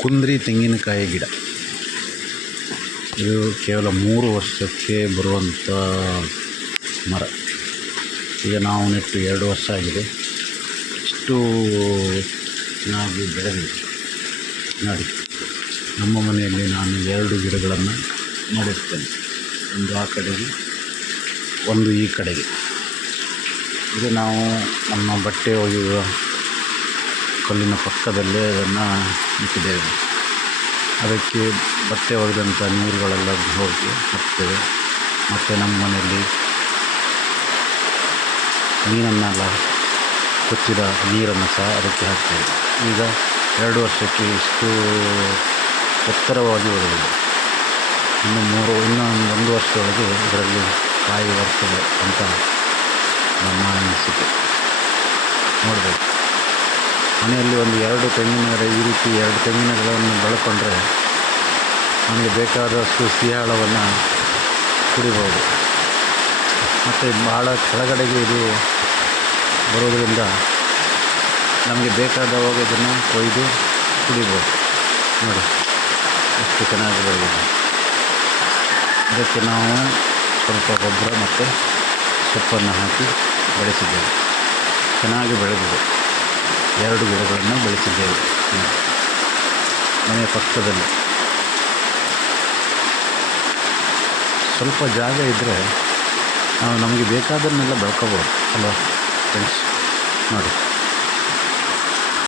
ಕುಂದ್ರಿ ತೆಂಗಿನಕಾಯಿ ಗಿಡ. ಇದು ಕೇವಲ 3 ವರ್ಷಕ್ಕೆ ಬರುವಂಥ ಮರ. ಈಗ ನಾವು ನೆಟ್ಟು 2 ವರ್ಷ ಆಗಿದೆ. ಇಷ್ಟು ಚೆನ್ನಾಗಿ ಬೆಳೆದಿದೆ ನೋಡಿ. ನಮ್ಮ ಮನೆಯಲ್ಲಿ ನಾನು 2 ಗಿಡಗಳನ್ನು ಮಾಡಿರ್ತೇನೆ. ಒಂದು ಆ ಕಡೆಗೆ, ಒಂದು ಈ ಕಡೆಗೆ. ಇದು ನಾವು ನಮ್ಮ ಬಟ್ಟೆ ಒಗೆಯುವ ಕಲ್ಲಿನ ಪಕ್ಕದಲ್ಲೇ ಅದನ್ನು ಇಟ್ಟಿದ್ದೇವೆ. ಅದಕ್ಕೆ ಬಟ್ಟೆ ಒಗೆದಂಥ ನೀರುಗಳೆಲ್ಲ ಹೋಗಿ ಹಾಕ್ತೇವೆ. ಮತ್ತು ನಮ್ಮ ಮನೆಯಲ್ಲಿ ಮೀನನ್ನೆಲ್ಲ ಕೊಚ್ಚಿದ ನೀರನ್ನು ಸಹ ಅದಕ್ಕೆ ಹಾಕ್ತೇವೆ. ಈಗ 2 ವರ್ಷಕ್ಕೆ ಇಷ್ಟು ಎತ್ತರವಾಗಿ ಬೆಳೆದಿದೆ. ಇನ್ನೊಂದು ವರ್ಷದೊಳಗೆ ಇದರಲ್ಲಿ ಕಾಯಿ ಬರ್ತದೆ ಅಂತ ನಮ್ಮ ಅನಿಸಿಕೆ. ನೋಡಬೇಕು. ಮನೆಯಲ್ಲಿ ಒಂದು 2 ತೆಂಗಿನ ಗಿಡ, ಈ ರೀತಿ 2 ತೆಂಗಿನ ಗಿಡವನ್ನು ಬೆಳ್ಕೊಂಡ್ರೆ ನಮಗೆ ಬೇಕಾದಷ್ಟು ಸಿಹಿಯಾಳವನ್ನು ಕುಡಿಬೋದು. ಮತ್ತು ಭಾಳ ಕೆಳಗಡೆಗೆ ಇದು ಬರೋದರಿಂದ ನಮಗೆ ಬೇಕಾದವಾಗ ಇದನ್ನು ಕೊಯ್ದು ಕುಡಿಬೋದು. ನೋಡಿ ಎಷ್ಟು ಚೆನ್ನಾಗಿ ಬೆಳೆದಿದೆ. ಇದಕ್ಕೆ ನಾವು ಸ್ವಲ್ಪ ಗೊಬ್ಬರ ಮತ್ತು ಸೊಪ್ಪನ್ನು ಹಾಕಿ ಬೆಳೆಸಿದ್ದೇವೆ. ಚೆನ್ನಾಗಿ ಬೆಳೆದಿದೆ. 2 ಗಿಡಗಳನ್ನು ಬೆಳೆಸಿದ್ದೇವೆ ಮನೆಯ ಪಕ್ಕದಲ್ಲಿ. ಸ್ವಲ್ಪ ಜಾಗ ಇದ್ದರೆ ನಾವು ನಮಗೆ ಬೇಕಾದನ್ನೆಲ್ಲ ಬೆಳ್ಕೋಬೋದು ಅಲ್ವಾ ಫ್ರೆಂಡ್ಸ್. ನೋಡಿ.